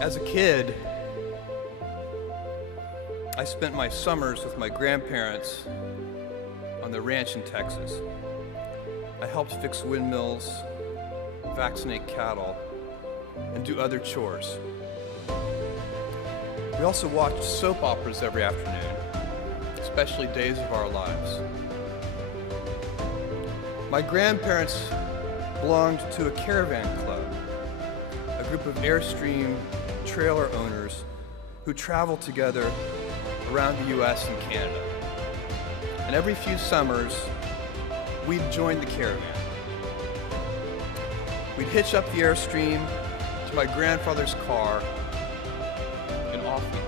As a kid, I spent my summers with my grandparents on the ranch in Texas. I helped fix windmills, vaccinate cattle, and do other chores. We also watched soap operas every afternoon, especially Days of Our Lives. My grandparents belonged to a caravan club, a group of Airstream trailer owners who traveled together around the US and Canada. And every few summers, we'd join the caravan. We'd hitch up the Airstream to my grandfather's car, and off we'd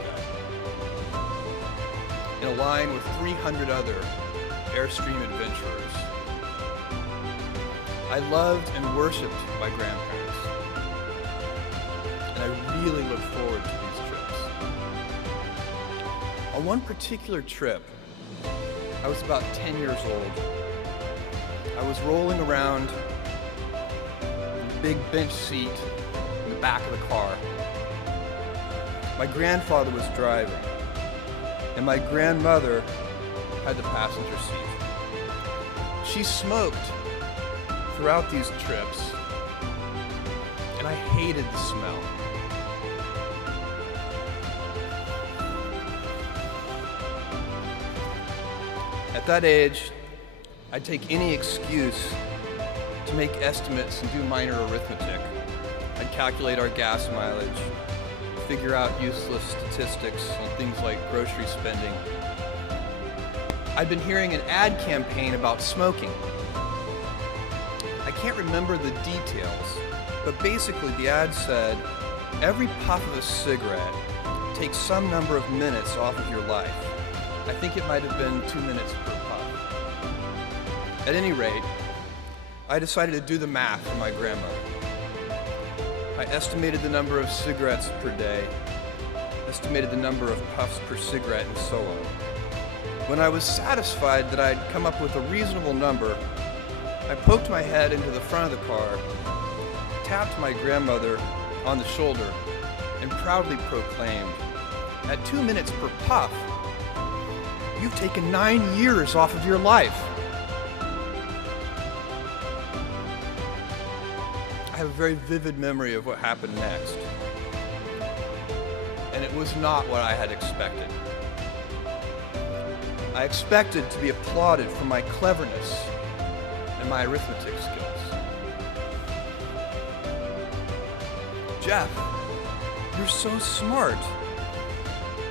go, in a line with 300 other Airstream adventurers. I loved and worshiped my grandparents, and I really look forward to these trips. On one particular trip, I was about 10 years old. I was rolling around in the big bench seat in the back of the car. My grandfather was driving, and my grandmother had the passenger seat. She smoked throughout these trips, and I hated the smell. At that age, I'd take any excuse to make estimates and do minor arithmetic. I'd calculate our gas mileage, figure out useless statistics on things like grocery spending. I'd been hearing an ad campaign about smoking. I can't remember the details, but basically the ad said, every puff of a cigarette takes some number of minutes off of your life. I think it might have been 2 minutes per puff. At any rate, I decided to do the math for my grandmother. I estimated the number of cigarettes per day, estimated the number of puffs per cigarette, and so on. When I was satisfied that I'd come up with a reasonable number, I poked my head into the front of the car, tapped my grandmother on the shoulder, and proudly proclaimed, "At 2 minutes per puff, you've taken 9 years off of your life." I have a very vivid memory of what happened next, and it was not what I had expected. I expected to be applauded for my cleverness and my arithmetic skills. "Jeff, you're so smart.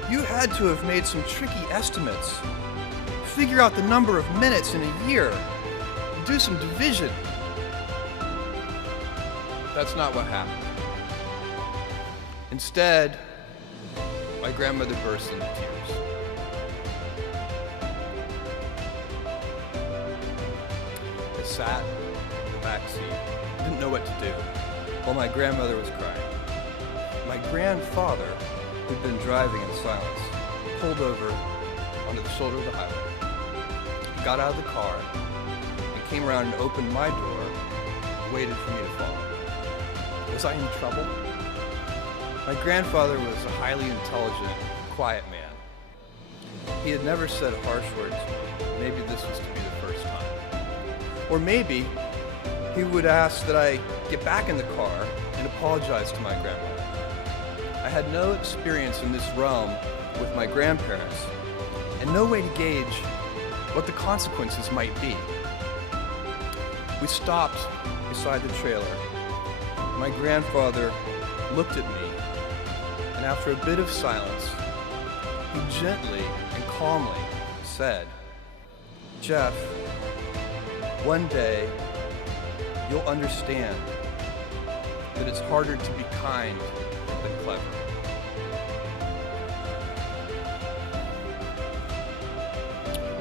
You had to have made some tricky estimates. Figure out the number of minutes in a year. Do some division." That's not what happened. Instead, my grandmother burst into tears. I sat in the back seat, didn't know what to do, while my grandmother was crying. My grandfather, who'd been driving in silence, pulled over onto the shoulder of the highway. He got out of the car and came around and opened my door and waited for me to follow. Was I in trouble? My grandfather was a highly intelligent, quiet man. He had never said a harsh word to me. Maybe this was to be the first time. Or maybe he would ask that I get back in the car and apologize to my grandmother. I had no experience in this realm with my grandparents, and no way to gauge what the consequences might be. We stopped beside the trailer. My grandfather looked at me, and after a bit of silence, he gently and calmly said, "Jeff, one day you'll understand that it's harder to be kind than clever."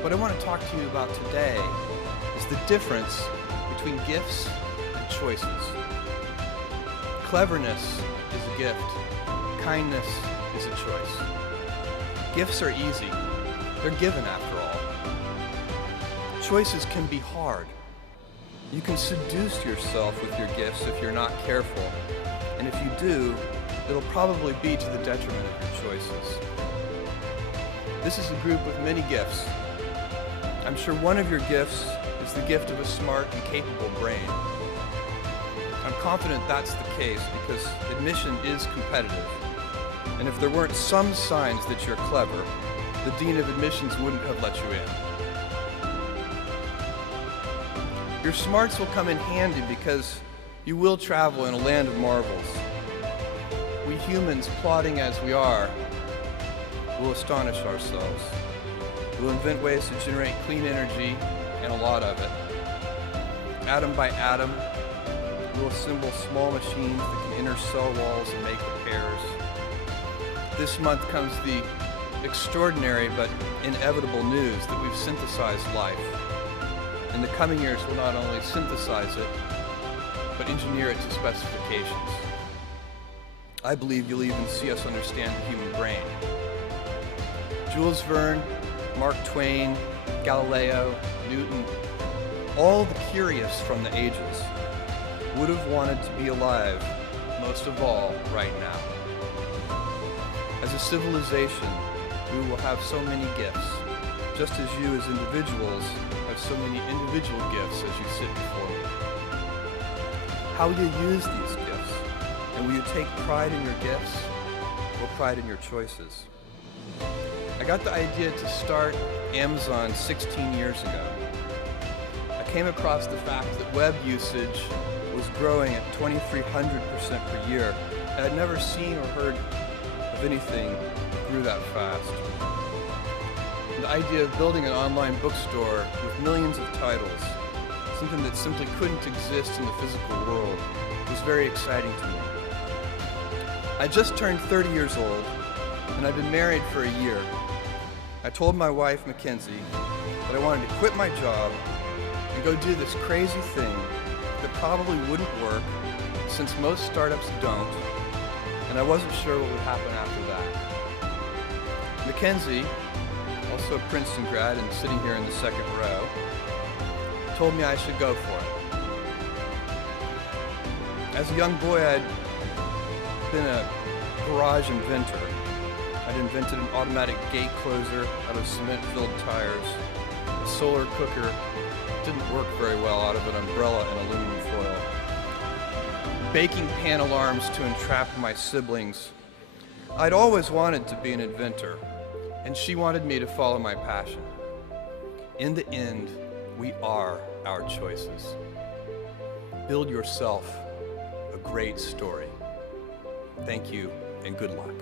What I want to talk to you about today is the difference between gifts and choices. Cleverness is a gift. Kindness is a choice. Gifts are easy. They're given after all. Choices can be hard. You can seduce yourself with your gifts if you're not careful. And if you do, it'll probably be to the detriment of your choices. This is a group with many gifts. I'm sure one of your gifts is the gift of a smart and capable brain. I'm confident that's the case because admission is competitive. And if there weren't some signs that you're clever, the Dean of Admissions wouldn't have let you in. Your smarts will come in handy because you will travel in a land of marvels. We humans, plodding as we are, will astonish ourselves. We'll invent ways to generate clean energy, and a lot of it. Atom by atom, we'll assemble small machines that can enter cell walls and make repairs. This month comes the extraordinary but inevitable news that we've synthesized life. In the coming years, we'll not only synthesize it, but engineer it to specifications. I believe you'll even see us understand the human brain. Jules Verne, Mark Twain, Galileo, Newton, all the curious from the ages would have wanted to be alive, most of all, right now. As a civilization, we will have so many gifts, just as you as individuals have so many individual gifts as you sit before me. How will you use these gifts? And will you take pride in your gifts or pride in your choices? I got the idea to start Amazon 16 years ago. I came across the fact that web usage was growing at 2,300% per year, and I'd never seen or heard of anything that grew that fast. The idea of building an online bookstore with millions of titles, something that simply couldn't exist in the physical world, was very exciting to me. I just turned 30 years old, and I'd been married for a year. I told my wife, Mackenzie, that I wanted to quit my job and go do this crazy thing that probably wouldn't work, since most startups don't, and I wasn't sure what would happen after that. Mackenzie, also a Princeton grad and sitting here in the second row, told me I should go for it. As a young boy, I'd been a garage inventor. I'd invented an automatic gate closer out of cement-filled tires, a solar cooker didn't work very well out of an umbrella and aluminum foil, baking pan alarms to entrap my siblings. I'd always wanted to be an inventor, and she wanted me to follow my passion. In the end, we are our choices. Build yourself a great story. Thank you, and good luck.